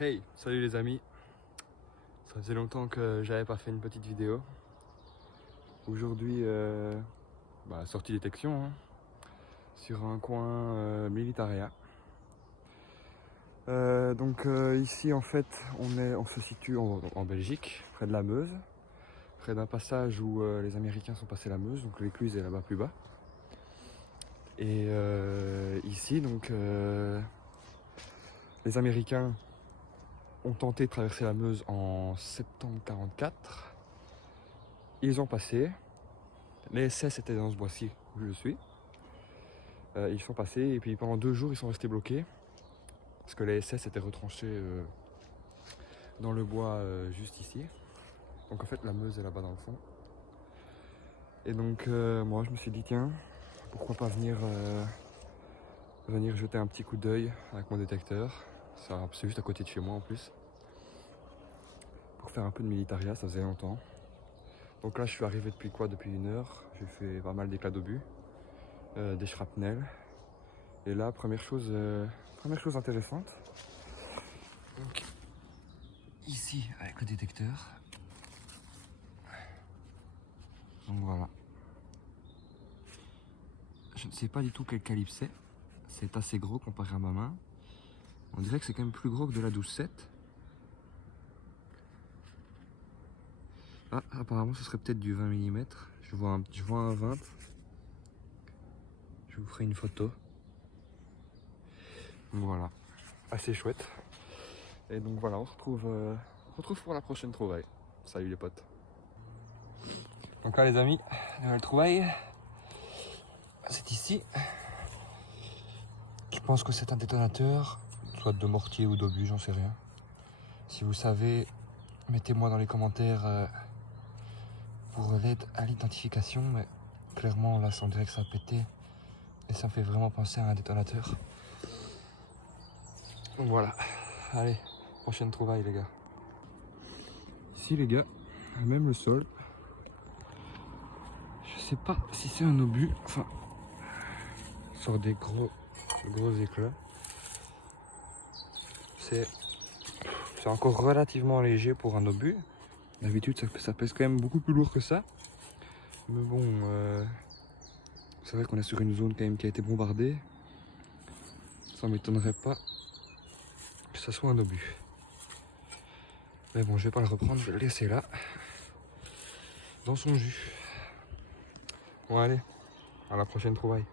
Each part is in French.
Hey, salut les amis. Ça faisait longtemps que j'avais pas fait une petite vidéo. Aujourd'hui, sortie détection hein, sur un coin Militaria. Ici en fait on se situe en Belgique, près de la Meuse, près d'un passage où les Américains sont passés la Meuse, donc l'écluse est là-bas plus bas. Et ici les Américains ont tenté de traverser la Meuse en septembre 44. Ils ont passé. Les SS étaient dans ce bois-ci où je suis. Ils sont passés et puis pendant 2 jours ils sont restés bloqués parce que les SS étaient retranchés dans le bois juste ici. Donc en fait la Meuse est là-bas dans le fond. Et donc moi je me suis dit tiens, pourquoi pas venir jeter un petit coup d'œil avec mon détecteur. C'est juste à côté de chez moi en plus. Pour faire un peu de militaria, ça faisait longtemps. Donc là je suis arrivé depuis quoi? Depuis 1 heure. J'ai fait pas mal d'éclats d'obus, des shrapnels. Et là première chose intéressante. Donc ici avec le détecteur. Donc voilà. Je ne sais pas du tout quel calibre c'est. C'est assez gros comparé à ma main. On dirait que c'est quand même plus gros que de la 12-7. Ah, apparemment ce serait peut-être du 20 mm. Je vois un 20. Je vous ferai une photo. Donc voilà. Assez chouette. Et donc voilà, on se retrouve pour la prochaine trouvaille. Salut les potes. Donc là les amis, nouvelle trouvaille. C'est ici. Je pense que c'est un détonateur, soit de mortier ou d'obus, j'en sais rien. Si vous savez, mettez-moi dans les commentaires pour l'aide à l'identification, mais clairement là on dirait que ça a pété et ça me fait vraiment penser à un détonateur. Donc voilà, allez, prochaine trouvaille les gars. Ici les gars, même le sol, je sais pas si c'est un obus, enfin, il sort des gros éclats. C'est encore relativement léger pour un obus. D'habitude ça pèse quand même beaucoup plus lourd que ça. Mais bon, c'est vrai qu'on est sur une zone quand même qui a été bombardée. Ça m'étonnerait pas que ça soit un obus. Mais bon, je vais pas le reprendre, je vais le laisser là, dans son jus. Bon allez, à la prochaine trouvaille.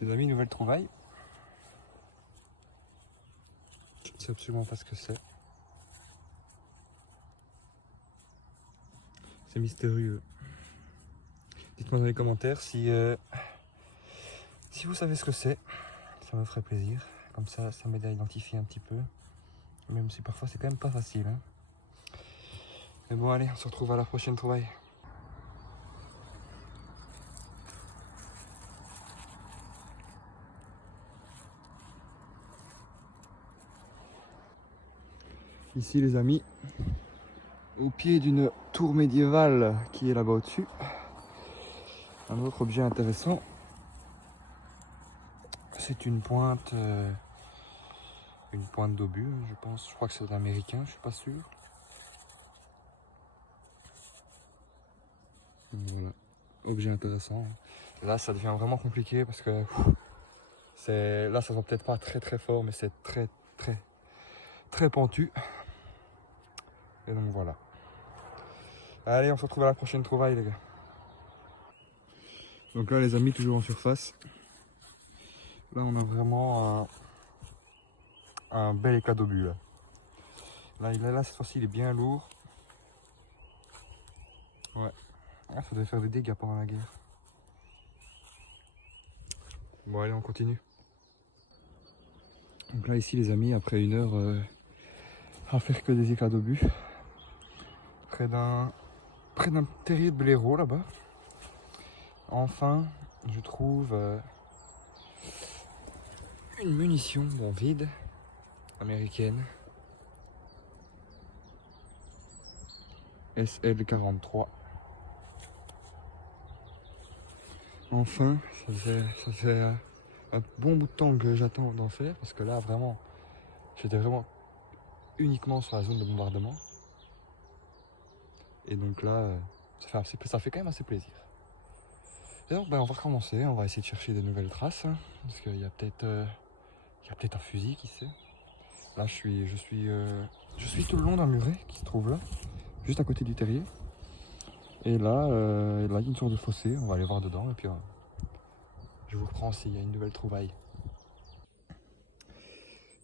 Les amis, nouvelle trouvaille. Je ne sais absolument pas ce que c'est. C'est mystérieux. Dites-moi dans les commentaires si vous savez ce que c'est. Ça me ferait plaisir. Comme ça m'aide à identifier un petit peu. Même si parfois c'est quand même pas facile. Hein. Mais bon allez, on se retrouve à la prochaine trouvaille. Ici les amis, au pied d'une tour médiévale qui est là-bas au-dessus. Un autre objet intéressant, c'est une pointe d'obus, je pense. Je crois que c'est américain, je suis pas sûr. Voilà, objet intéressant. Là, ça devient vraiment compliqué parce que là, ça sent peut-être pas très très fort, mais c'est très pentu. Et donc voilà. Allez, on se retrouve à la prochaine trouvaille, les gars. Donc là, les amis, toujours en surface. Là, on a vraiment un bel éclat d'obus. Là, cette fois-ci, il est bien lourd. Ouais. Ah, ça devait faire des dégâts pendant la guerre. Bon, allez, on continue. Donc là, ici, les amis, après 1 heure à faire que des éclats d'obus, près d'un terrier de blaireau là-bas. Enfin, je trouve une munition, bon vide, américaine. SL43. Enfin, ça fait un bon bout de temps que j'attends d'en faire parce que là, vraiment, J'étais vraiment uniquement sur la zone de bombardement. Et donc là, ça fait quand même assez plaisir. Et donc on va recommencer, on va essayer de chercher des nouvelles traces. Hein, parce qu'il y a peut-être un fusil, qui sait. Là je suis tout le long d'un muret qui se trouve là, juste à côté du terrier. Et là, il y a une sorte de fossé, on va aller voir dedans et puis je vous reprends s'il y a une nouvelle trouvaille.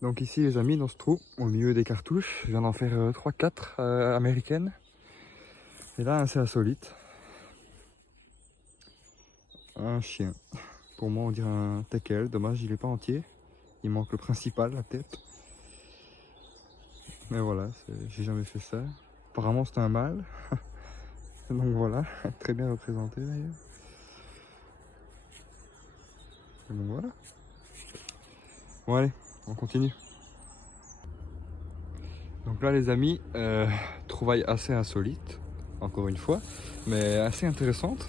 Donc ici les amis, dans ce trou, au milieu des cartouches, je viens d'en faire 3-4 américaines. Et là, c'est insolite. Un chien. Pour moi on dirait un teckel, dommage il est pas entier. Il manque le principal, la tête. Mais voilà, j'ai jamais fait ça. Apparemment c'est un mâle. Donc voilà, très bien représenté d'ailleurs. Et donc voilà. Bon allez, on continue. Donc là les amis, trouvaille assez insolite, encore une fois, mais assez intéressante.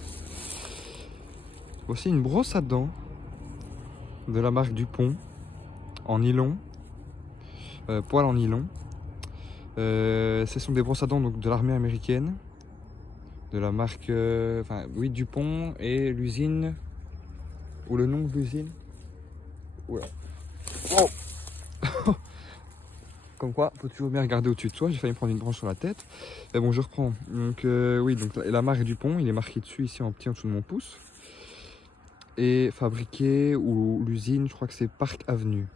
Voici une brosse à dents de la marque Dupont, en nylon, poil en nylon. Ce sont des brosses à dents donc, de l'armée américaine, de la marque oui, Dupont et l'usine, ou le nom de l'usine. Oula. Oh. Comme quoi, faut toujours bien regarder au-dessus de soi. J'ai failli me prendre une branche sur la tête. Mais bon, je reprends. Donc oui, donc la marque Dupont, il est marqué dessus ici en petit en dessous de mon pouce. Et fabriqué, ou l'usine, je crois que c'est Park Avenue.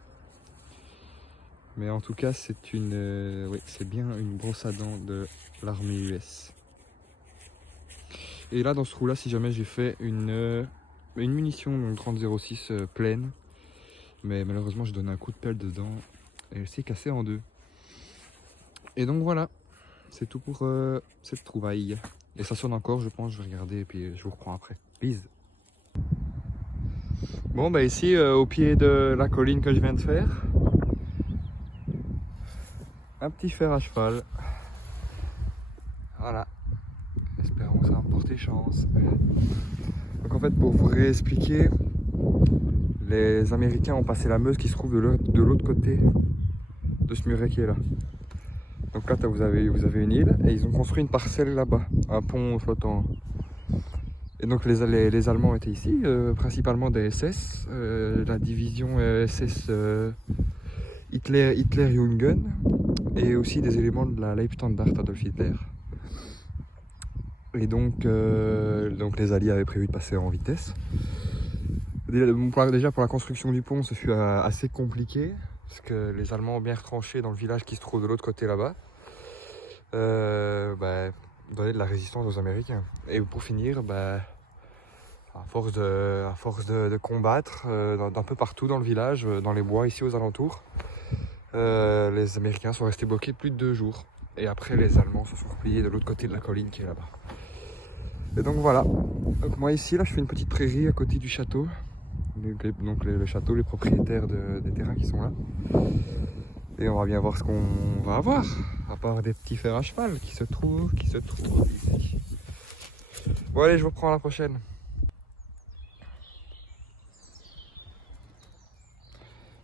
Mais en tout cas, c'est oui, c'est bien une brosse à dents de l'armée US. Et là, dans ce trou-là, si jamais j'ai fait une munition, donc 30-06 pleine. Mais malheureusement, je donne un coup de pelle dedans et elle s'est cassée en deux. Et donc voilà, c'est tout pour cette trouvaille. Et ça sonne encore, je pense, je vais regarder et puis je vous reprends après. Peace. Bon, bah ici, au pied de la colline que je viens de faire, un petit fer à cheval. Voilà. Espérons que ça va me porter chance. Donc en fait, pour vous réexpliquer, les Américains ont passé la Meuse qui se trouve de l'autre côté de ce muret qui est là. Donc là, vous avez une île et ils ont construit une parcelle là-bas, un pont flottant. Et donc les Allemands étaient ici, principalement des SS, la division SS Hitler-Jungen et aussi des éléments de la Leibstandarte Adolf Hitler. Et donc les Alliés avaient prévu de passer en vitesse. Déjà pour la construction du pont, ce fut assez compliqué parce que les Allemands ont bien retranché dans le village qui se trouve de l'autre côté là-bas. Donner de la résistance aux Américains. Et pour finir, à force de combattre d'un peu partout dans le village, dans les bois ici aux alentours, les Américains sont restés bloqués plus de 2 jours. Et après, les Allemands se sont repliés de l'autre côté de la colline qui est là-bas. Et donc voilà. Donc moi ici, là, je fais une petite prairie à côté du château. Donc le château, les propriétaires des terrains qui sont là. Et on va bien voir ce qu'on va avoir, à part des petits fers à cheval qui se trouvent ici. Bon allez, je vous reprends à la prochaine.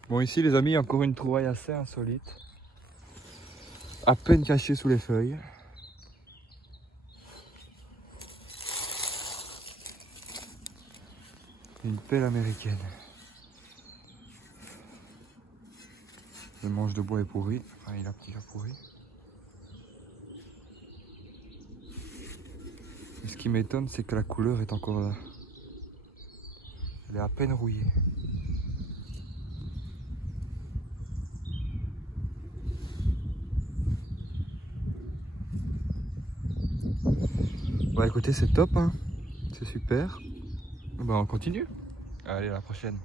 Bon ici les amis, encore une trouvaille assez insolite. À peine cachée sous les feuilles. Une pelle américaine. Le manche de bois est pourri, enfin il a déjà pourri. Et ce qui m'étonne, c'est que la couleur est encore là. Elle est à peine rouillée. Bah écoutez, c'est top, hein. C'est super. Bah on continue. Allez, à la prochaine.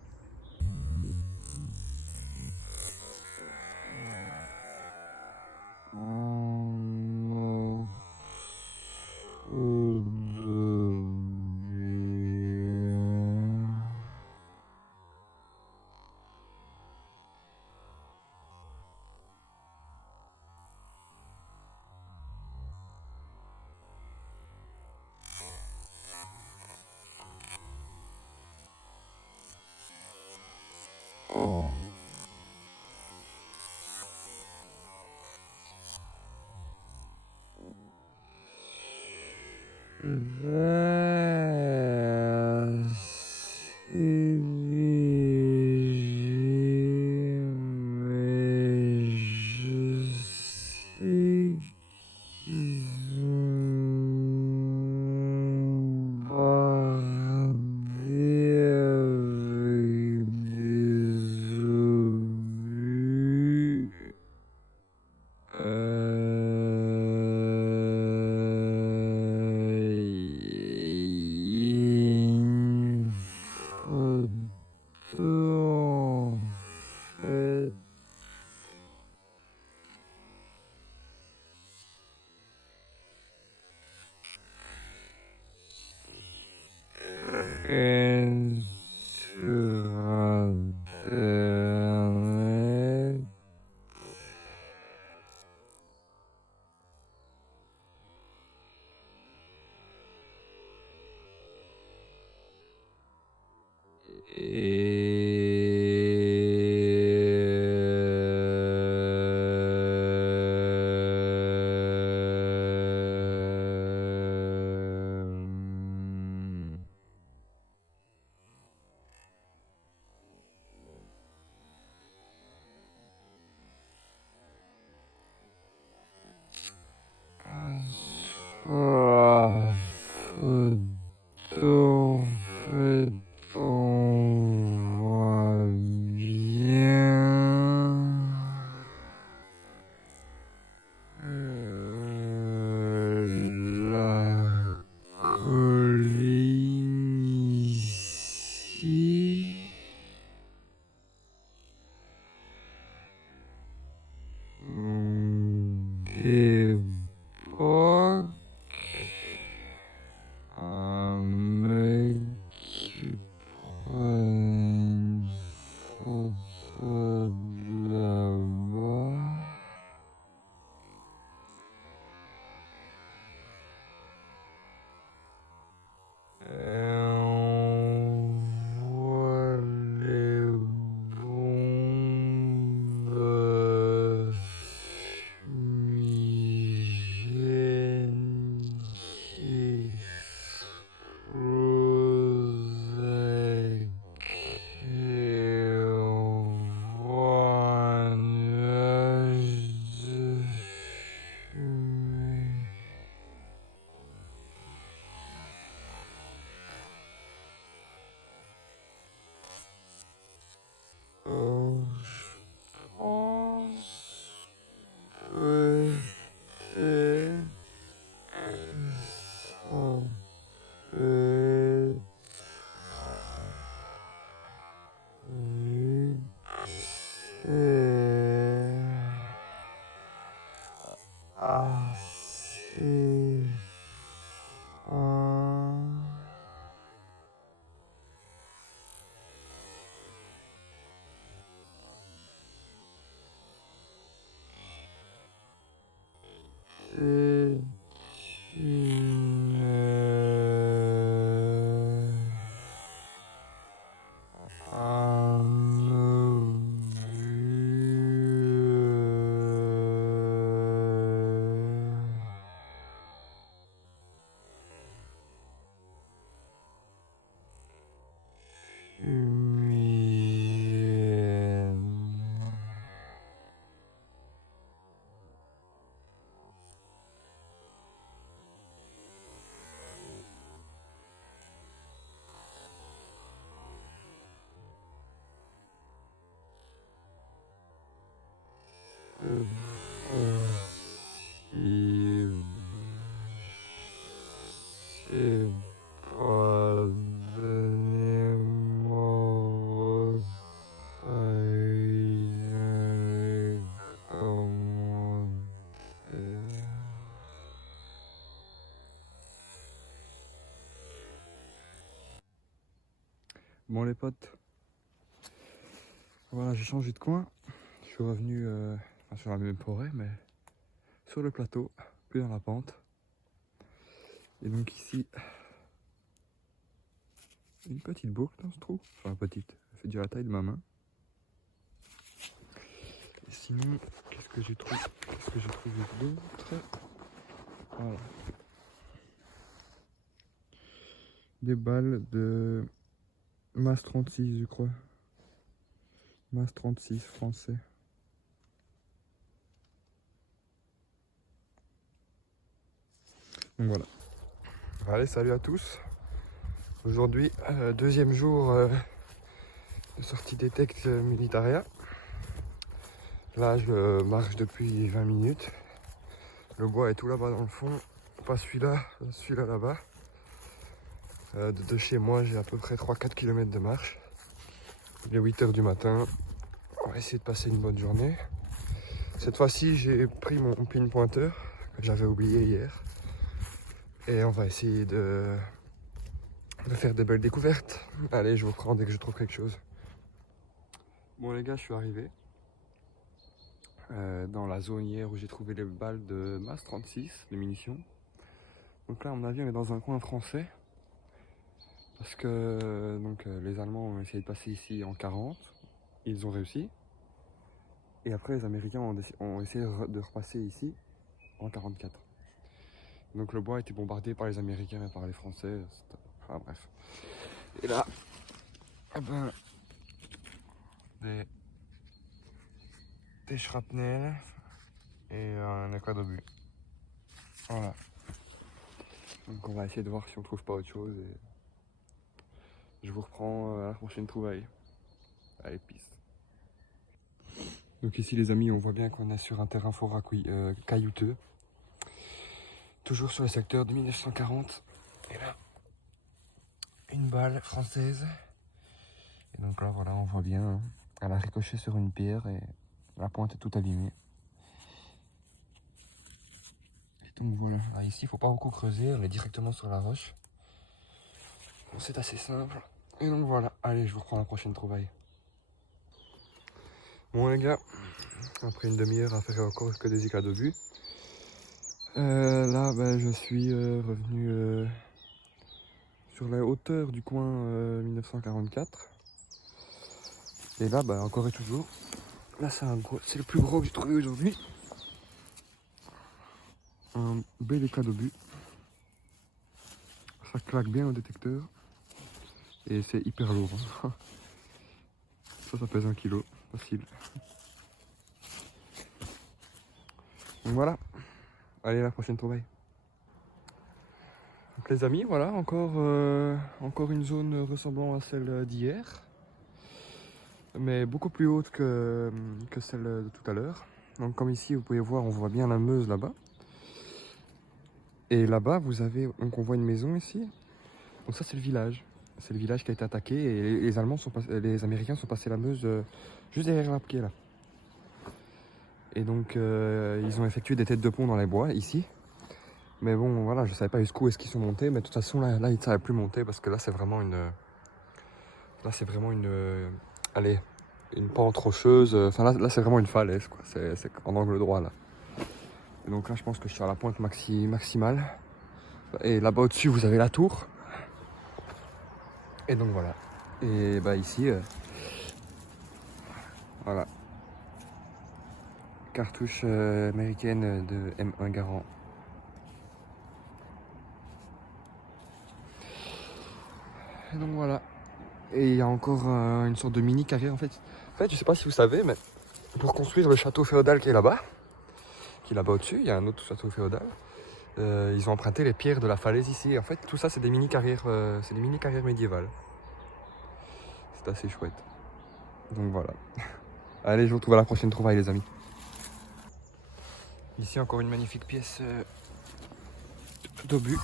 Bon les potes, voilà, j'ai changé de coin. Je suis revenu sur la même forêt, mais sur le plateau, plus dans la pente. Et donc ici, une petite boucle dans ce trou. Enfin petite, elle fait déjà la taille de ma main. Et sinon, qu'est-ce que j'ai trouvé? Qu'est-ce que j'ai trouvé d'autre? Voilà. des balles de MAS 36 je crois. MAS 36 français. Donc voilà. Allez, salut à tous. Aujourd'hui, deuxième jour de sortie des textes Militaria. Là, je marche depuis 20 minutes. Le bois est tout là-bas dans le fond. Pas celui-là, celui-là là-bas. De chez moi, j'ai à peu près 3-4 km de marche. Il est 8 h du matin. On va essayer de passer une bonne journée. Cette fois-ci, j'ai pris mon pin pointeur que j'avais oublié hier. Et on va essayer de faire des belles découvertes. Allez, je vous reprends dès que je trouve quelque chose. Bon les gars, je suis arrivé dans la zone hier où j'ai trouvé les balles de MAS 36, de munitions. Donc là, à mon avis, on est dans un coin français. Parce que les Allemands ont essayé de passer ici en 40. Ils ont réussi. Et après, les Américains ont essayé de repasser ici en 44. Donc le bois a été bombardé par les Américains et par les Français. Enfin bref. Et là, eh ben, des shrapnels et un éclat d'obus. Voilà. Donc on va essayer de voir si on trouve pas autre chose. Et je vous reprends à la prochaine trouvaille. Allez, peace. Donc ici les amis, on voit bien qu'on est sur un terrain fort caillouteux. Toujours sur le secteur de 1940. Et là, une balle française. Et donc là, voilà, on voit bien, hein, elle a ricoché sur une pierre et la pointe est tout abîmée. Et donc voilà, là, ici, il faut pas beaucoup creuser, elle est directement sur la roche. Bon, c'est assez simple. Et donc voilà, allez, je vous reprends la prochaine trouvaille. Bon les gars, après une demi-heure à faire encore que des éclats d'obus. Là, je suis revenu sur la hauteur du coin 1944. Et là, encore et toujours. Là, c'est le plus gros que j'ai trouvé aujourd'hui. Un bel éclat d'obus. Ça claque bien au détecteur. Et c'est hyper lourd. Hein. Ça pèse 1 kg. Facile. Donc voilà. Allez, la prochaine trouvaille. Donc les amis, voilà, encore une zone ressemblant à celle d'hier. Mais beaucoup plus haute que celle de tout à l'heure. Donc comme ici, vous pouvez voir, on voit bien la Meuse là-bas. Et là-bas, on voit une maison ici. Donc ça, c'est le village. C'est le village qui a été attaqué et les Américains sont passés la Meuse juste derrière la pied là. Et donc ils ont effectué des têtes de pont dans les bois ici. Mais bon, voilà, je savais pas jusqu'où est-ce qu'ils sont montés, mais de toute façon là ils ne savaient plus monter parce que là c'est vraiment allez, une pente rocheuse. Enfin là c'est vraiment une falaise quoi. C'est en angle droit là. Et donc là je pense que je suis à la pointe maximale. Et là-bas au-dessus vous avez la tour. Et donc voilà. Et ici, voilà. Cartouche américaine de M1 Garand. Et donc voilà. Et il y a encore une sorte de mini carrière en fait. En fait, je sais pas si vous savez, mais pour construire le château féodal qui est là-bas au-dessus, il y a un autre château féodal. Ils ont emprunté les pierres de la falaise ici. En fait, tout ça, c'est des mini carrières, médiévales. C'est assez chouette. Donc voilà. Allez, je vous retrouve à la prochaine trouvaille, les amis. Ici, encore une magnifique pièce d'obus.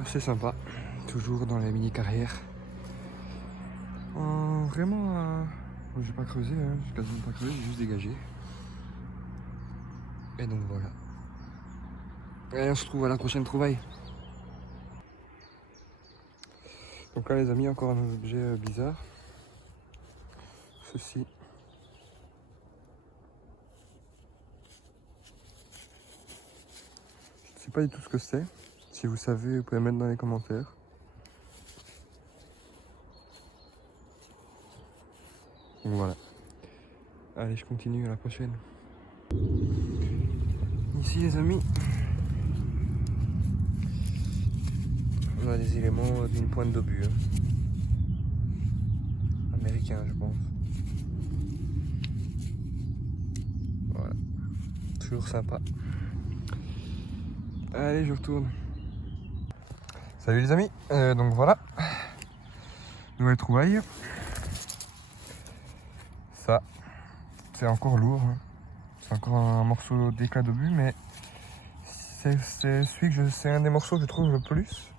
Assez sympa. Toujours dans les mini carrières. Vraiment, j'ai pas creusé, hein. J'ai quasiment pas creusé, j'ai juste dégagé. Et donc voilà. Et on se retrouve à la prochaine trouvaille. Donc là les amis, encore un objet bizarre. Ceci. Je ne sais pas du tout ce que c'est. Si vous savez, vous pouvez mettre dans les commentaires. Donc voilà. Allez, je continue, à la prochaine. Ici les amis, on a des éléments d'une pointe d'obus. Américain je pense. Voilà. Toujours sympa. Allez, je retourne. Salut les amis, donc voilà. Nouvelle trouvaille. Ça, c'est encore lourd. Hein. C'est encore un morceau d'éclat d'obus, mais c'est un des morceaux que je trouve le plus.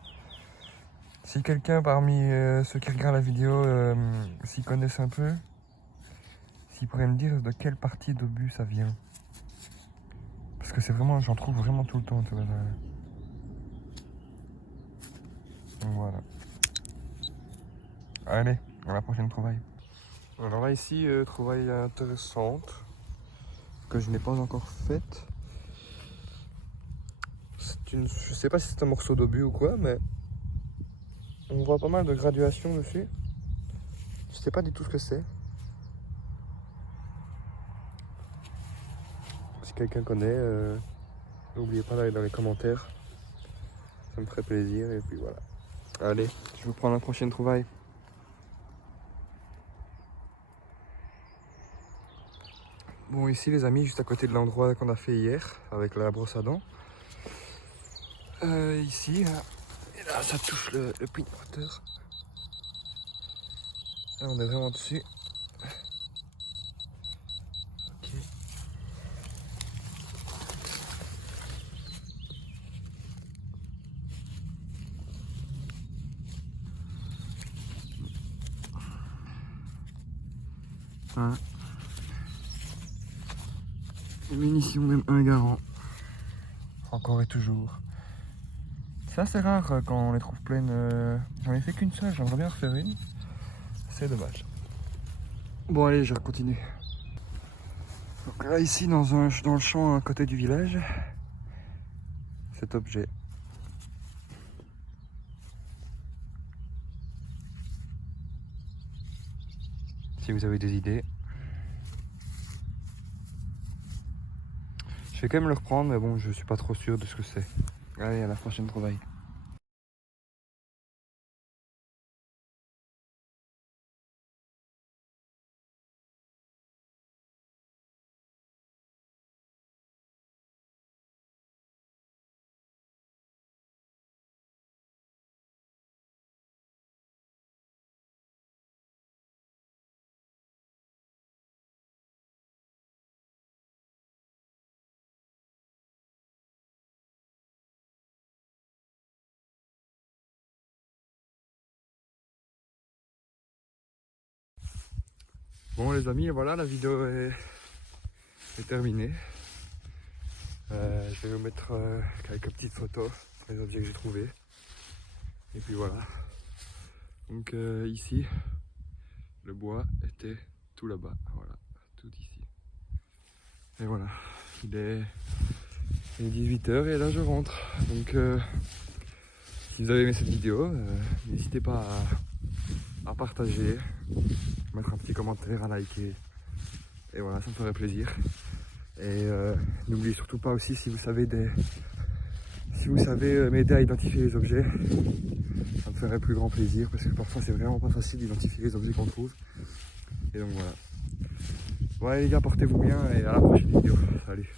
Si quelqu'un parmi ceux qui regardent la vidéo s'y connaissent un peu, s'il pourrait me dire de quelle partie d'obus ça vient. Parce que c'est vraiment, j'en trouve vraiment tout le temps. Tu vois, donc voilà. Allez, à la prochaine trouvaille. Alors là ici, trouvaille intéressante que je n'ai pas encore faite. Je sais pas si c'est un morceau d'obus ou quoi, mais on voit pas mal de graduations dessus. Je sais pas du tout ce que c'est. Si quelqu'un connaît, n'oubliez pas d'aller dans les commentaires. Ça me ferait plaisir et puis voilà. Allez, je vous prends la prochaine trouvaille. Bon, ici les amis, juste à côté de l'endroit qu'on a fait hier avec la brosse à dents. Ici, et là ça touche le puits de moteur. Là on est vraiment dessus. Ok. Hein. Les munitions même un garant. Encore et toujours. C'est assez rare quand on les trouve pleines. J'en ai fait qu'une seule, j'aimerais bien en refaire une. C'est dommage. Bon allez, je continue. Donc là ici dans le champ à côté du village, cet objet. Si vous avez des idées. Je vais quand même le reprendre, mais bon, je suis pas trop sûr de ce que c'est. Allez, à la prochaine trouvaille. Bon les amis, voilà, la vidéo est terminée. Je vais vous mettre quelques petites photos des objets que j'ai trouvés. Et puis voilà. Donc ici, le bois était tout là-bas. Voilà, tout ici. Et voilà, il est 18 h et là je rentre. Donc si vous avez aimé cette vidéo, n'hésitez pas à partager, mettre un petit commentaire, à liker. Et voilà, ça me ferait plaisir. Et n'oubliez surtout pas aussi, si vous savez m'aider à identifier les objets, ça me ferait plus grand plaisir parce que parfois c'est vraiment pas facile d'identifier les objets qu'on trouve. Et donc voilà. Bon allez les gars, portez-vous bien et à la prochaine vidéo. Salut.